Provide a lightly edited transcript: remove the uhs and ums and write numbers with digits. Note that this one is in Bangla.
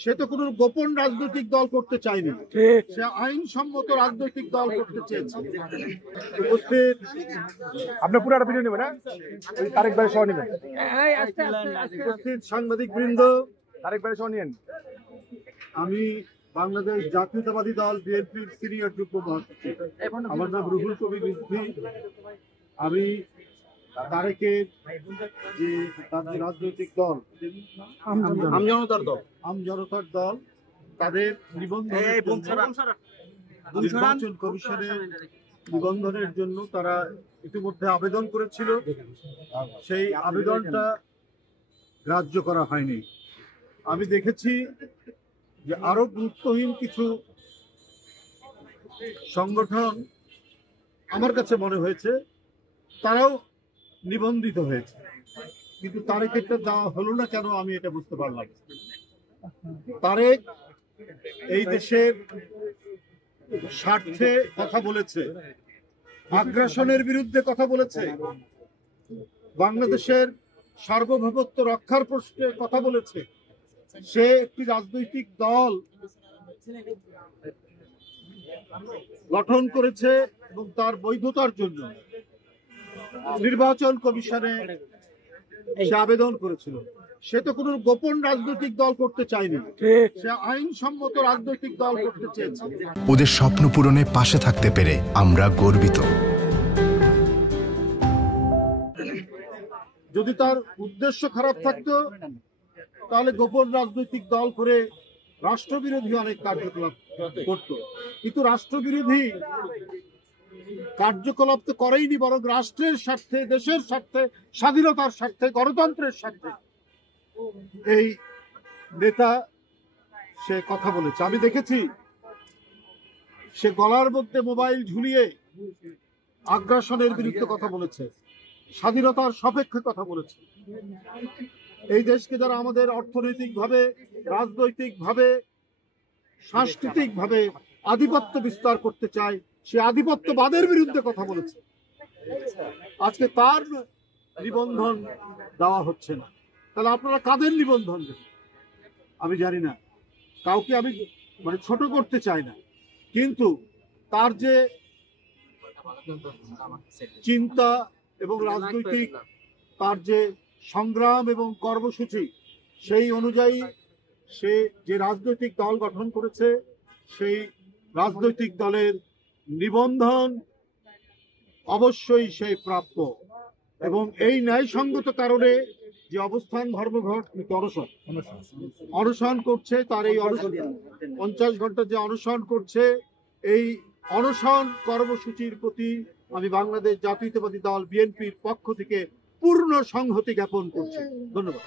সে তো কোনো গোপন রাজনৈতিক দল করতে চায়নি, সে আইনসম্মত রাজনৈতিক দল করতে চেয়েছে। উপস্থিত আপনার পুরো ভিডিও নেবেন, তারেক ভাই সহ নেবেন। উপস্থিত সাংবাদিক বৃন্দ, তারেক ভাই সহ নিয়েন। আমি বাংলাদেশ জাতীয়তাবাদী দল বিএনপির সিনিয়র যুগ্ম মহাসচিব, আমার নাম রুহুল কবির রিজভী। আমি তারেকের যে তাদের রাজনৈতিক দল আমজনতার দল তাদের নির্বাচন কমিশনের নিবন্ধনের জন্য তারা ইতিমধ্যে আবেদন করেছিল, সেই আবেদনটা গ্রাহ্য করা হয়নি। আমি দেখেছি যে আরো গুরুত্বহীন কিছু সংগঠন আমার কাছে মনে হয়েছে তারাও নিবন্ধিত হয়েছে, কিন্তু তারেকেরটা দেওয়া হলো না কেন আমি এটা বুঝতে পারলাম। তারেক এই দেশের স্বার্থে কথা বলেছে, আগ্রাসনের বিরুদ্ধে কথা বলেছে, বাংলাদেশের সার্বভৌমত্ব রক্ষার প্রশ্নে কথা বলেছে। সে একটি রাজনৈতিক দল গঠন করেছে এবং তার বৈধতার জন্য নির্বাচন কমিশনে সে আবেদন করেছিল। সে তো কোনো গোপন রাজনৈতিক দল করতে চায়নি, সে আইনসম্মত রাজনৈতিক দল করতে চেয়েছে। ওদের স্বপ্ন পূরণে পাশে থাকতে পেরে আমরা গর্বিত। যদি তার উদ্দেশ্য খারাপ থাকতো তাহলে গোপন রাজনৈতিক দল করে রাষ্ট্রবিরোধী অনেক কার্যকলাপ করত, কিন্তু রাষ্ট্রবিরোধী কার্যকলাপ তো করেইনি, বরং রাষ্ট্রের স্বার্থে, দেশের স্বার্থে, স্বাধীনতার স্বার্থে, গণতন্ত্রের স্বার্থে এই নেতা সে কথা বলেছে। আমি দেখেছি সে গলার মধ্যে মোবাইল ঝুলিয়ে আগ্রাসনের বিরুদ্ধে কথা বলেছে, স্বাধীনতার সপক্ষে কথা বলেছে। এই দেশকে যারা আমাদের অর্থনৈতিকভাবে, রাজনৈতিকভাবে, সাংস্কৃতিকভাবে আধিপত্য বিস্তার করতে চায়, সে আধিপত্যবাদের বিরুদ্ধে কথা বলেছে। আজকে তার নিবন্ধন দেওয়া হচ্ছে না, তাহলে আপনারা কাদের নিবন্ধন দেবেন আমি জানি না। কাউকে আমি ছোট করতে চাই না, কিন্তু তার যে চিন্তা এবং রাজনৈতিক তার যে সংগ্রাম এবং কর্মসূচি, সেই অনুযায়ী সে যে রাজনৈতিক দল গঠন করেছে সেই রাজনৈতিক দলের নিবন্ধন অবশ্যই সেই প্রাপ্য। এবং এই ন্যায়সঙ্গত কারণে যে অবস্থান ধর্মঘট অনশন করছে, তার এই 50 ঘন্টা যে অনশন করছে, এই অনশন কর্মসূচির প্রতি আমি বাংলাদেশ জাতীয়তাবাদী দল বিএনপির পক্ষ থেকে পূর্ণ সংহতি জ্ঞাপন করছি। ধন্যবাদ।